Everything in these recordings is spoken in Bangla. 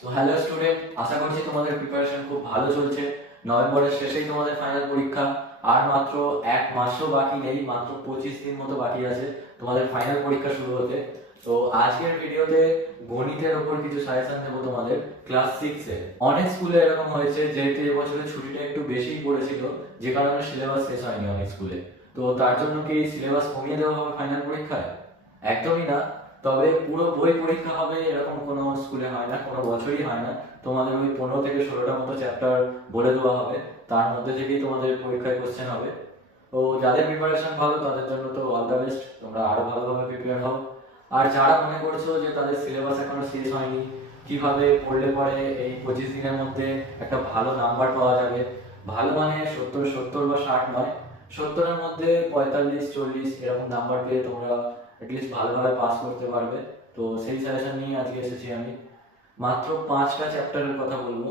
সো হ্যালো স্টুডেন্ট, আশা করছি তোমাদের প্রিপারেশন খুব ভালো চলছে। নভেম্বরের শেষেই তোমাদের ফাইনাল পরীক্ষা। আর মাত্র এক মাসও বাকি নেই, মাত্র 25 দিন মতো বাকি আছে তোমাদের ফাইনাল পরীক্ষা শুরু হতে। তো আজকের ভিডিওতে গণিতের ওপর কিছু সাজেশন দেবো তোমাদের ক্লাস 6-এ। অনেক স্কুলে এরকম হয়েছে, যেহেতু এবছরের ছুটিটা একটু বেশিই পড়েছিল, যে কারণে সিলেবাস শেষ হয়নি অনেক স্কুলে। তো তার জন্য কি সিলেবাস কমিয়ে দেওয়া হবে ফাইনাল পরীক্ষায়? একদমই না। তবে পুরো বই পরীক্ষা হবে এরকম কোনো স্কুলে হয় না, কোনো বছরই হয় না। তোমাদের ওই 15 থেকে 16টা মতো চ্যাপ্টার বলে দেওয়া হবে, তার মধ্যে থেকেই তোমাদের পরীক্ষায় কোশ্চেন হবে। তো যাদের প্রিপারেশন ভালো তাদের জন্য তো অল দ্য বেস্ট, তোমরা আরো ভালোভাবে প্রিপেয়ার হও। আর যারা মনে করছো যে তাদের সিলেবাস এখনো শেষ হয়নি, কিভাবে পড়লে পরে এই 25 দিনের মধ্যে একটা ভালো নাম্বার পাওয়া যাবে, ভালো মানে 70 70 বা 60 নয়, 70-এর মধ্যে 45 40 এরকম নাম্বার পেয়ে তোমরা অ্যাটলিস্ট ভালোভাবে পাস করতে পারবে। তো সেই সাজেশন নিয়ে আজকে এসেছি আমি। মাত্র 5টা চ্যাপ্টারের কথা বলবো,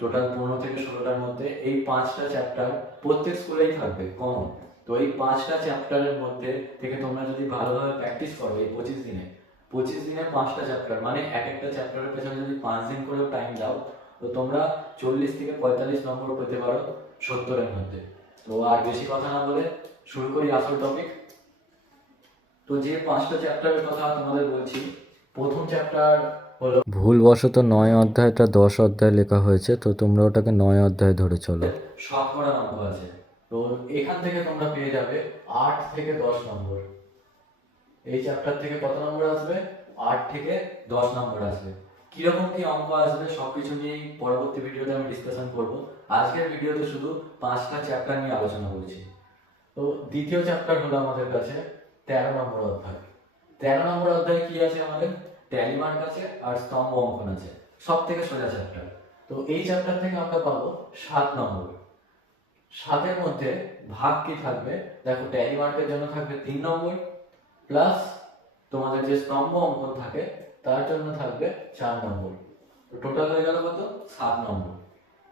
টোটাল 15 থেকে 16টার মধ্যে। এই 5টা চ্যাপ্টার প্রত্যেক স্কুলেই থাকবে কম। তো এই 5টা চ্যাপ্টারের মধ্যে থেকে তোমরা যদি ভালোভাবে প্র্যাকটিস করো এই 25 দিনে, 25 দিনে 5টা চ্যাপ্টার মানে এক একটা চ্যাপ্টারের পেছনে যদি 5 দিন করেও টাইম দাও, তো তোমরা 40 থেকে 45 নম্বর পেতে পারো 70-এর মধ্যে। তো আর বেশি কথা না বলে শুরু করি আসল টপিক। তো যে 5টা চ্যাপ্টারের কথা তোমাদের বলছি, প্রথম চ্যাপ্টার হলো, ভুলবশত 9 অধ্যায়টা 10 অধ্যায় লেখা হয়েছে, তো তোমরা ওটাকে 9 অধ্যায় ধরে চলো। শতকরা অঙ্ক আছে। তো এখান থেকে তোমরা পেয়ে যাবে 8 থেকে 10 নম্বর। এই চ্যাপ্টার থেকে কত নম্বর আসবে? 8 থেকে 10 নম্বর আসবে। কিরকম কি অঙ্ক আসবে সবকিছু নিয়েই পরবর্তী ভিডিওতে আমি ডিসকাশন করব। আজকের ভিডিওতে শুধু 5টা চ্যাপ্টার নিয়ে আলোচনা করছি। তো দ্বিতীয় চ্যাপ্টার হলো আমাদের কাছে 13 নম্বর অধ্যায়। 13 নম্বর অধ্যায়ে কি আছে আমাদের? ট্যালি মার্ক আছে আর স্তম্ভ অঙ্কন আছে, সব থেকে সোজা চ্যাপ্টার। তো এই চ্যাপ্টার থেকে আমরা পাবো 7 নম্বর। 7-এর মধ্যে ভাগ কি থাকবে? দেখো, ট্যালি মার্কের জন্য থাকবে 3 নম্বর, প্লাস তোমাদের যে স্তম্ভ অঙ্কন থাকে তার জন্য থাকবে 4 নম্বর। তো টোটাল হয়ে গেল কত? 7 নম্বর।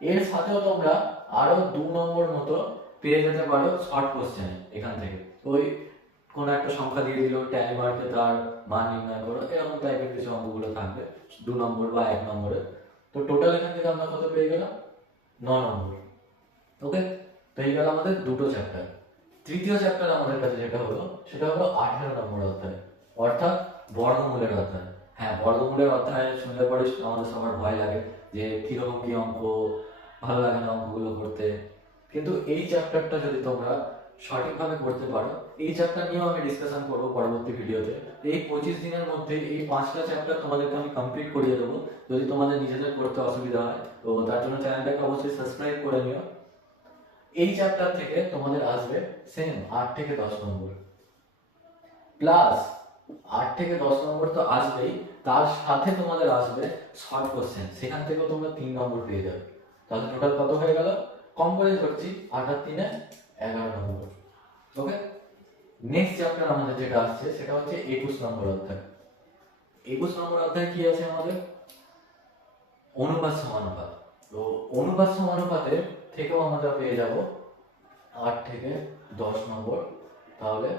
এর সাথেও তোমরা আরো 2 নম্বর মতো পেয়ে যেতে পারো শর্ট কোশ্চেনে এখান থেকে। ওই কোন একটা সংখ্যা দিয়ে দিল, ট্যালি মার্কে তার মান নির্ণয় করো, এরকম টাইপের কিছু অঙ্কগুলো থাকবে 2 নম্বর বা 1 নম্বরে। তো টোটাল এখান থেকে আমরা কত পেয়ে গেলাম? 9 নম্বর। ওকে, তো এই গেল আমাদের দুটো চ্যাপ্টার। তৃতীয় চ্যাপ্টার আমাদের কাছে যেটা হলো, সেটা হলো 18 নম্বর অধ্যায়, অর্থাৎ বর্গমূলের অধ্যায়। হ্যাঁ, বর্গমূলের অধ্যায় শুনলে পরে আমাদের সবার ভয় লাগে যে কিরকম কি অঙ্ক, ভালো লাগে না অঙ্কগুলো করতে। কিন্তু এই চ্যাপ্টারটা যদি তোমরা সঠিকভাবে করতে পারো, এই চ্যাপ্টার নিয়েও আমি ডিসকাশন করবো পরবর্তী ভিডিওতে। এই 25 দিনের মধ্যে এই 5টা চ্যাপ্টার তোমাদেরকে আমি কমপ্লিট করিয়ে দেবো, যদি তোমাদের নিজেদের করতে অসুবিধা হয়। তো তার জন্য চ্যানেলটাকে অবশ্যই সাবস্ক্রাইব করে নিও। এই চ্যাপ্টার থেকে তোমাদের আসবে সেম 8 থেকে 10 নম্বর, প্লাস 8 থেকে 10 নম্বর তো আসবেই, তার সাথে তোমাদের আসবে শর্ট কোশ্চেন, সেখান থেকেও তোমরা 3 নম্বর পেয়ে যাবে। তাহলে টোটাল কত হয়ে গেল? কম করে ধরছি, 8 আর 3 11 নম্বর। ওকে, নেক্সট চ্যাপ্টার আমাদের যেটা আসছে সেটা হচ্ছে 21 নম্বর অধ্যায়। 21 নম্বর অধ্যায় কি আছে আমাদের? অনুপাত সমানুপাত। তো অনুপাত সমানুপাতের থেকেও আমরা পেয়ে যাব 8 থেকে 10 নম্বর। তাহলে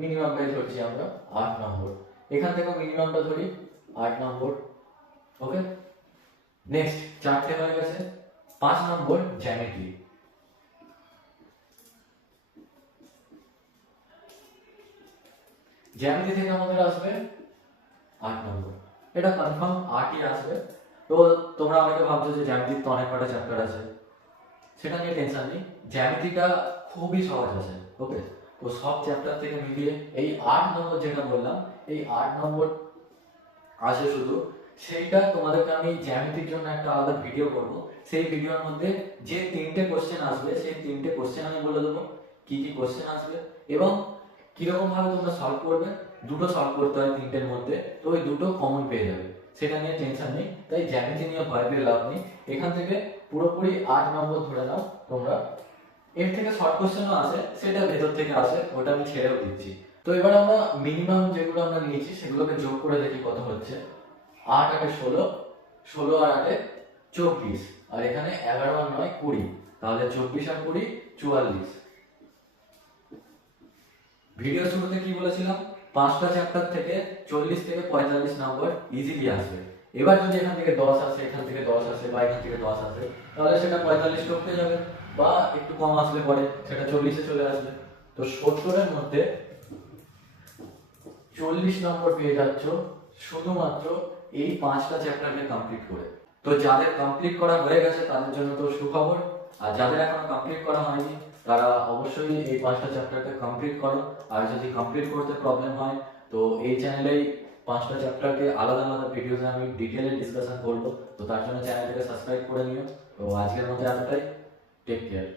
মিনিমামটাই ধরছি আমরা 8 নম্বর, এখান থেকেও মিনিমামটা ধরি 8 নম্বর। ওকে, নেক্সট 4টে হয়ে গেছে। 5 নম্বর জ্যামিতি। জ্যামিতি থেকে আমাদের আসবে 8 নম্বর, এটা কনফার্ম 8ই আসবে। তো তোমরা অনেকে ভাবছো যে জ্যামিতির তো অনেক কটা চ্যাপ্টার আছে, সেটা নিয়ে টেনশন নেই, জ্যামিতিটা খুবই সহজ আছে। ওকে, তো সব চ্যাপ্টার থেকে মিলিয়ে এই 8 নম্বর যেটা বললাম, এই 8 নম্বর আসে শুধু। সেইটা তোমাদেরকে আমি জ্যামিতির জন্য একটা আলাদা ভিডিও করব, সেই ভিডিওর মধ্যে যে 3টে কোশ্চেন আসবে সেই 3টে কোশ্চেন আমি বলে দেবো কি কি কোশ্চেন আসবে এবং কিরকম ভাবে তোমরা সলভ করবে। দুটো সলভ করতে হয় 3টের মধ্যে, তো ওই দুটো কমন পেয়ে যাবে, সেটা নিয়ে টেনশন নেই। তাই জ্যামিতি নিয়ে ভয় পেয়ে লাভ নেই, এখান থেকে পুরোপুরি 8 নম্বর ধরে নাও তোমরা। এর থেকে শর্ট কোশ্চেনও আসে, সেটা ভেতর থেকে আসে, ওটা আমি ছেড়েও দিচ্ছি। তো এবার আমরা মিনিমাম যেগুলো আমরা নিয়েছি সেগুলোকে যোগ করে দেখি কত হচ্ছে। 8 8 16, 16 আর 8 24, আর এখানে 11 আর 9 20, তাহলে 24 আর 20 44। ভিডিও শুরুতে কি বলেছিলাম? 5টা চ্যাপ্টার থেকে 40 থেকে 45 নম্বর ইজিলি আসবে। এবার যদি এখান থেকে 10 আসে, এখান থেকে 10 আসে বা এখান থেকে 10 আসে, তাহলে সেটা 45 টপকে যাবে, বা একটু কম আসলে পরে সেটা 40-এ চলে আসবে। তো 70-এর মধ্যে 40 নম্বর পেয়ে যাচ্ছ শুধুমাত্র এই 5টা চ্যাপ্টারকে কমপ্লিট করে। তো যাদের কমপ্লিট করা হয়ে গেছে তাদের জন্য তো সুখবর, আর যাদের এখনো কমপ্লিট করা হয়নি তারা অবশ্যই এই 5টা চ্যাপ্টারকে কমপ্লিট করো। আর যদি কমপ্লিট করতে প্রবলেম হয় তো এই চ্যানেলেই 5টা চ্যাপ্টারকে আলাদা আলাদা ভিডিওতে আমি ডিটেলে ডিসকাশন করবো। তো তার জন্য চ্যানেলটাকে সাবস্ক্রাইব করে নিও। তো আজকের মতো এতটাই, টেক কেয়ার।